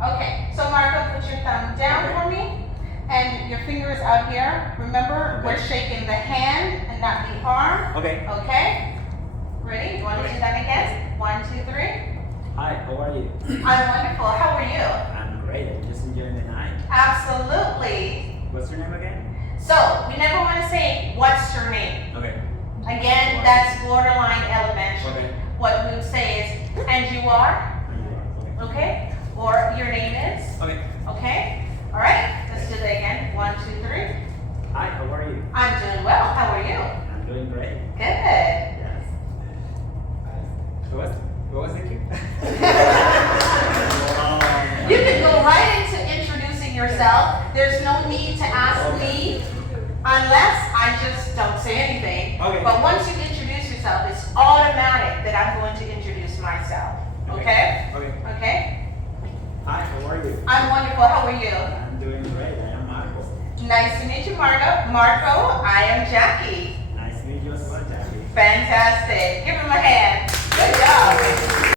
Okay, so Marco, put your thumb down for me, and your fingers out here. Remember, we're shaking the hand and not the arm. Okay. Okay? Ready? You want to do that again? 1, 2, 3. Hi, how are you? I'm wonderful. How are you? I'm great. I'm just enjoying the night. Absolutely. What's your name again? So, we never want to say, what's your name? Okay. Again, that's borderline elementary. Okay. What we would say is, and you are? Okay. Okay? Or your name is? Okay. Okay? All right, let's do that again. 1, 2, 3. Hi, how are you? I'm doing well. How are you? I'm doing great. Good. Yes. What was the cue? You can go right into introducing yourself. There's no need to ask me unless I just don't say anything. Okay. But once you introduce yourself, it's automatic that I'm going to introduce myself. Okay? Okay. Okay? Hi, how are you? I'm wonderful. How are you? I'm doing great. I am Marco. Nice to meet you, Marco. Marco, I am Jackie. Nice to meet you as well, Jackie. Fantastic. Give him a hand. Good job.